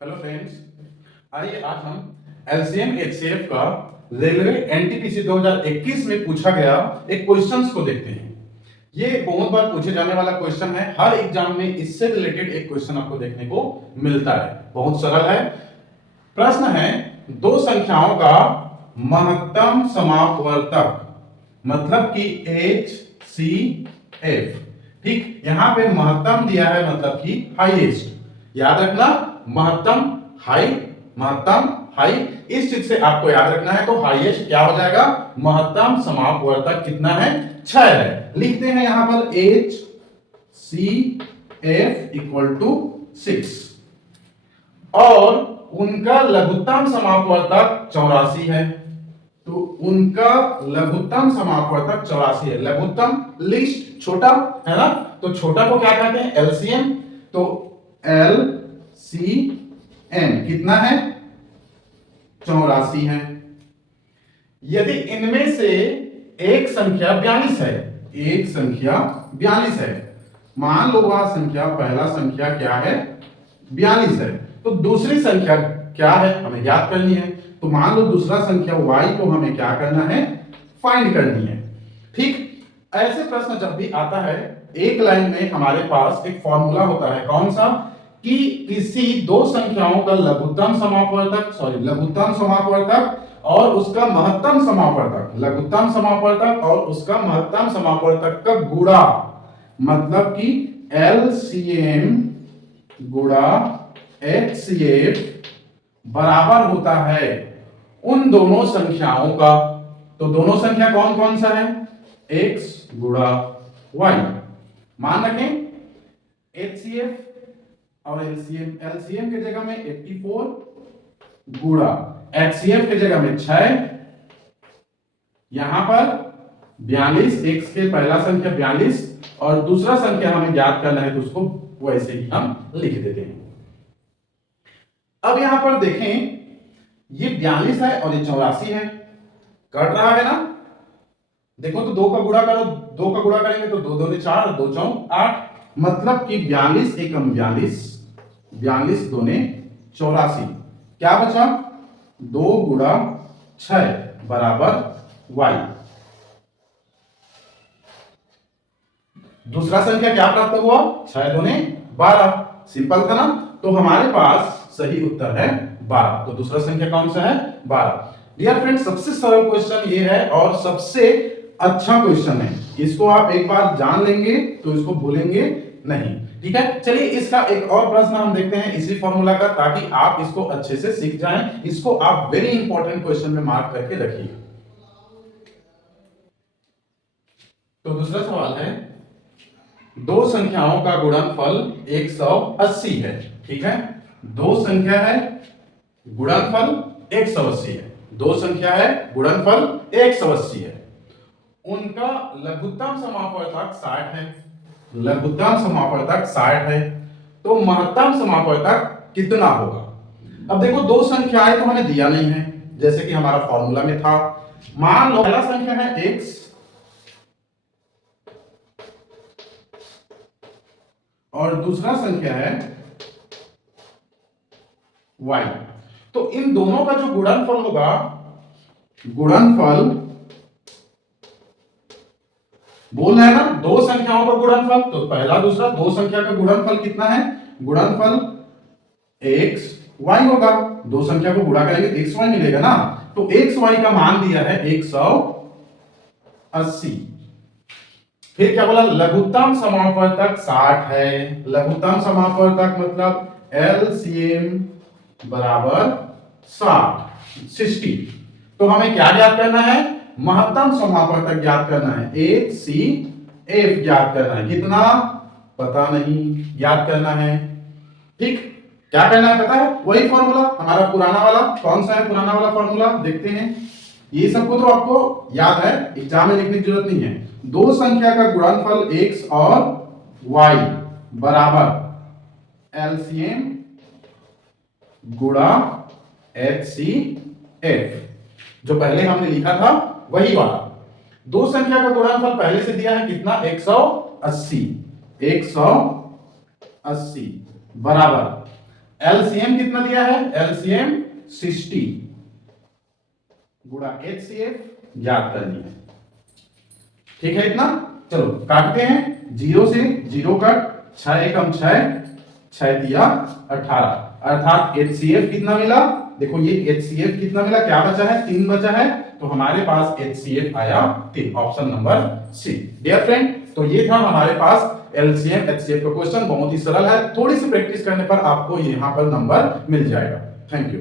Hello friends, आइए आज हम एलसीएम एचसीएफ का रेलवे एनटीपीसी 2021 में पूछा गया एक क्वेश्चंस को देखते हैं। ये बहुत बार पूछे जाने वाला क्वेश्चन है, हर एग्जाम में इससे रिलेटेड एक क्वेश्चन आपको देखने को मिलता है। बहुत सरल है। प्रश्न है, दो संख्याओं का महत्तम समापवर्तक मतलब कि एच सी एफ। ठीक, यहां पे महत्तम दिया है मतलब कि हाईएस्ट। याद रखना, महत्तम हाई, महत्तम हाई, इस चीज से आपको याद रखना है। तो हाईएस्ट क्या हो जाएगा, महत्तम समापवर्तक कितना है, 6 है। लिखते हैं यहां पर H C F equal to 6 और उनका लघुत्तम समापवर्तक 84 है। तो उनका लघुत्तम समापवर्तक 84 है। लघुत्तम लिस्ट छोटा है ना, तो छोटा को क्या कहते हैं, एलसीएम। तो एलसीएम कितना है, 84 है। यदि इनमें से एक संख्या 42 है, एक संख्या 42 है, मान लो वह संख्या, पहला संख्या क्या है, 42 है, तो दूसरी संख्या क्या है हमें ज्ञात करनी है। तो मान लो दूसरा संख्या y को हमें क्या करना है, फाइंड करनी है। ठीक, ऐसे प्रश्न जब भी आता है, एक लाइन में हमारे पास एक फॉर्मूला होता है, कौन सा, कि किसी दो संख्याओं का लघुत्तम समापवर्तक और उसका महत्तम समापवर्तक, लघुत्तम समापवर्तक और उसका महत्तम समापवर्तक का गुणा, मतलब कि एलसीएम गुणा एचसीएफ बराबर होता है उन दोनों संख्याओं का। तो दोनों संख्या कौन कौन सा है, x गुणा y। मान रखें HCF और LCM, LCM की जगह में 84 गुणा HCF की जगह में 6, यहां पर 42, x के पहला संख्या 42 और दूसरा संख्या हमें ज्ञात करना है, तो उसको वैसे ही हम लिख देते हैं। अब यहां पर देखें, ये 42 है और ये 84 है, कट रहा है ना। देखो तो 2 का गुणा करो, 2 का गुणा करेंगे तो 2 दूनी 4, 2 चौक 8, मतलब कि 42 एकम 42, 42 दूने 84, क्या बचा, 2 गुणा 6 बराबर y। दूसरा संख्या क्या प्राप्त हुआ, 6 दूने 12, सिंपल था ना। तो हमारे पास सही उत्तर है 12। तो दूसरा संख्या कौन सा है, 12। डियर फ्रेंड्स, सबसे सरल क्वेश्चन ये है और सबसे अच्छा क्वेश्चन है। इसको आप एक बार जान लेंगे तो इसको भूलेंगे नहीं। ठीक है, चलिए इसका एक और प्रश्न हम देखते हैं इसी फॉर्मूला का, ताकि आप इसको अच्छे से सीख जाएं। इसको आप वेरी इंपॉर्टेंट क्वेश्चन में मार्क करके रखिए। तो दूसरा सवाल है, दो संख्याओं का गुणनफल 180 है। ठीक है, दो संख्या है, गुणनफल 180 है। दो संख्या है, गुणनफल 180 है। उनका लघुत्तम समापवर्तक 60 है। लघुत्तम समापवर्तक 60 है, तो महत्तम समापवर्तक कितना होगा। अब देखो, दो संख्याएं तो हमें दिया नहीं है, जैसे कि हमारा फॉर्मूला में था। मान लो पहला संख्या है x और दूसरा संख्या है y। तो इन दोनों का जो गुणनफल होगा, गुणनफल बोल रहे हैं ना, दो संख्याओं का गुणनफल, तो पहला दूसरा दो संख्या का गुणनफल कितना है, गुणनफल x y होगा। दो संख्या को गुणा करेंगे तो x y मिलेगा ना। तो x y का मान दिया है 180। फिर क्या बोला, लघुत्तम समापवर्तक 60 है। लघुत्तम समापवर्तक मतलब LCM बराबर 60। तो हमें क्या ज्ञात करना है, महत्तम समापवर्तक ज्ञात करना है, HCF ज्ञात करना है। कितना पता नहीं, ज्ञात करना है। ठीक, क्या करना है पता है, वही फॉर्मूला हमारा पुराना वाला। कौन सा है पुराना वाला फॉर्मूला, देखते हैं। ये सबको तो आपको याद है, एग्जाम में लिखने की जरूरत नहीं है। दो संख्या का गुणनफल x और y बराबर LCM गुणा HCF, जो पहले हमने लिखा था वही वाला। दो संख्या का गुणनफल पहले से दिया है कितना, 180 बराबर एलसीएम कितना दिया है, एलसीएम 60 गुणा HCF ज्ञात करनी है। ठीक है इतना, चलो काटते हैं, 0 से 0 कट, 6 एकम 6, 6 दिया 18, अर्थात HCF कितना मिला, देखो ये HCF कितना मिला, क्या बचा है, 3 बचा है, तो हमारे पास HCF आया 3, option number C. Dear friend, तो ये था हमारे पास LCM HCF का क्वेश्चन, बहुत ही सरल है, थोड़ी सी प्रैक्टिस करने पर आपको यहाँ पर नंबर मिल जाएगा। Thank you.